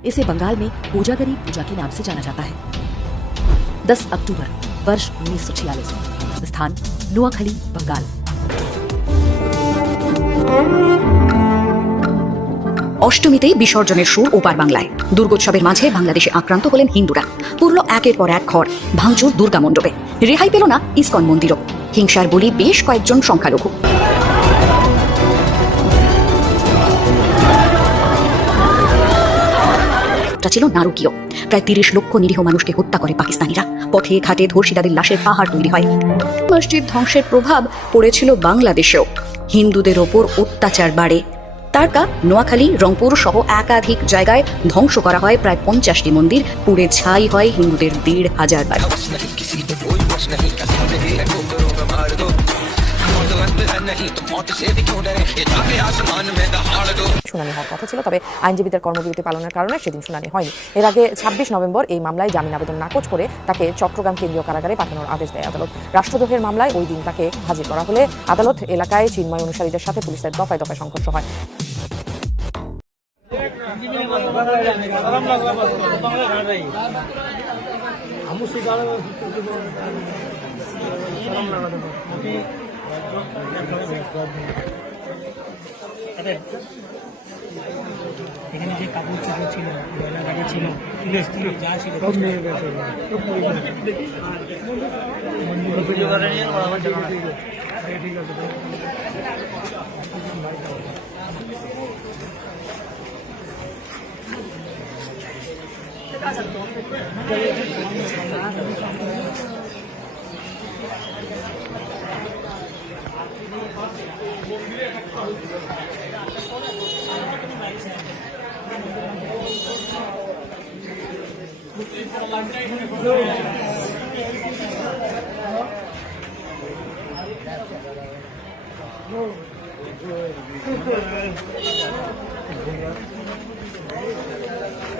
इसे बंगाल में कोजागरी पूजा के नाम से जाना जाता है 10 अक्टूबर वर्ष उन्नीस स्थान नुआखली बंगाल অষ্টমীতেই বিসর্জনের সুর ওপার বাংলায় দুর্গোৎসবের মাঝে বাংলাদেশে আক্রান্ত হলেন হিন্দুরা পুরল একের পর এক ঘর ভাঙচুর দুর্গা মণ্ডপে রেহাই পেল না ইসকন মন্দিরও হিংসার বলি বেশ কয়েকজন সংখ্যালঘু টা ছিল নারকীয়। প্রায় তিরিশ লক্ষ নিরীহ মানুষকে হত্যা করে পাকিস্তানিরা। পথে, ঘাটে, ধর্ষিতাদের লাশের পাহাড় তৈরি হয়। মসজিদ ধ্বংসের প্রভাব পড়েছিল বাংলাদেশেও। হিন্দুদের ওপর অত্যাচার বাড়ে। তারকা নোয়াখালী, রংপুর সহ একাধিক জায়গায় ধ্বংস করা হয়। প্রায় পঞ্চাশটি মন্দির পুড়ে ছাই হয় হিন্দুদের দেড় হাজার বাড়ি। শুনানি হওয়ার কথা ছিল, তবে আইনজীবীদের কর্মবিরতি পালনের কারণে সেদিন শুনানি হয়নি। এর আগে ছাব্বিশ নভেম্বর এই মামলায় জামিন আবেদন নাকচ করে তাকে চট্টগ্রাম কেন্দ্রীয় কারাগারে পাঠানোর আদেশ দেয় আদালত। রাষ্ট্রদ্রোহের মামলায় ওই দিন তাকে হাজির করা হলে আদালত এলাকায় চিন্ময় অনুসারীদের সাথে পুলিশের দফায় দফায় সংঘর্ষ হয়। এখানে যে কাপড় চোপড় ছিল ময়লা গাড়ি ছিল যা ছিল ঠিক আছে।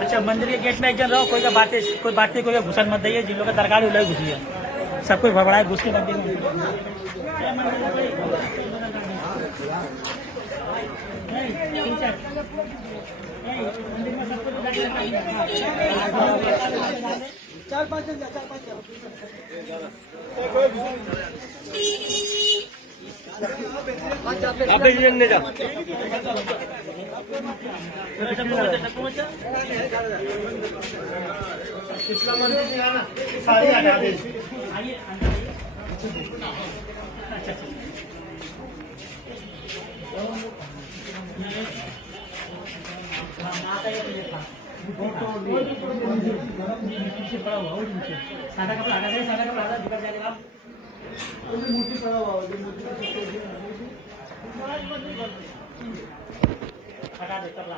अच्छा मंदिर के गेट में एक जन रहो कोई का बातें कोई बातें कोई घुसन मत दइए जिन लोग का दरगाह उलग है सब कोई भबड़ा घुस के मंदिर में पीछे पड़ा हुआ वो नीचे सादा कपड़ा आधा दे सादा कपड़ा आधा दिखा जाएगा आप हटा दे कपड़ा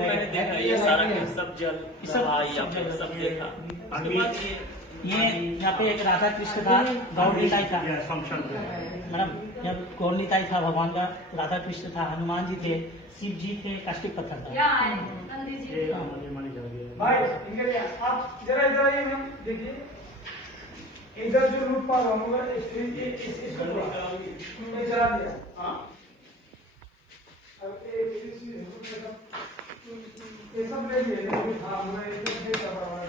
पर मैंने देखा ये सारा सब जल सब यहाँ पे सब देखा। ये ये यहाँ पे एक राधा कृष्ण था। गौरी ताई था मैडम यहाँ गौरी ताई था भगवान का राधा कृष्ण था हनुमान जी थे शिव जी थे काष्टिक पत्थर था। भाई इधर ये, आप जरा इधर आइए मैम देखिए। इधर जो लूट पा रहा हूँ इस इस इस इसको मैं जला दिया। अब ये सब ले लिए लेकिन हाँ मैं ये नहीं कर पा रहा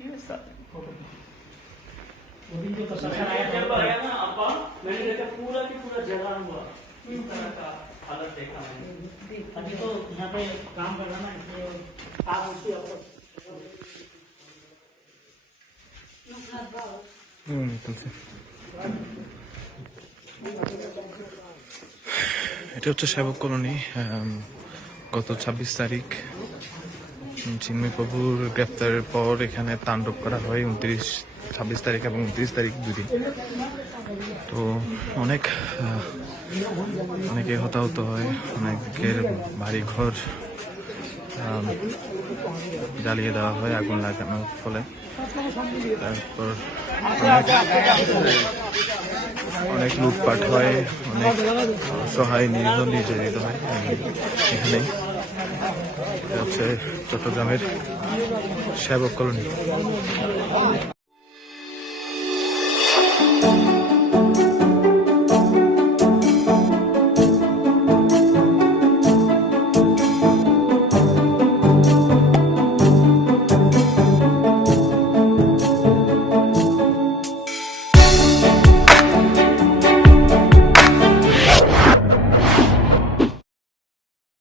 ये सब वो भी जो कसर आया जब आया ना आपा मैंने देखा पूरा की पूरा जगह हुआ इस तरह का हालत देखा मैंने अभी तो यहाँ पे काम कर रहा ना इसलिए आप उसी आपको हम्म तुमसे এটা হচ্ছে সেবক কলোনি গত ছাব্বিশ তারিখ। চিন্ময় প্রভুর গ্রেপ্তারের পর এখানে তাণ্ডব করা হয় উনত্রিশ, ছাব্বিশ তারিখ এবং উনত্রিশ তারিখ দুদিন। তো অনেক অনেকে হতাহত হয়, অনেকের বাড়ি ঘর জ্বালিয়ে দেওয়া হয় আগুন লাগানোর ফলে। তারপর অনেক লুটপাট হয়, অনেক সহায় নির্ভর নির্যাতিত হয়। এখানে হচ্ছে চট্টগ্রামের সেবক কলোনি।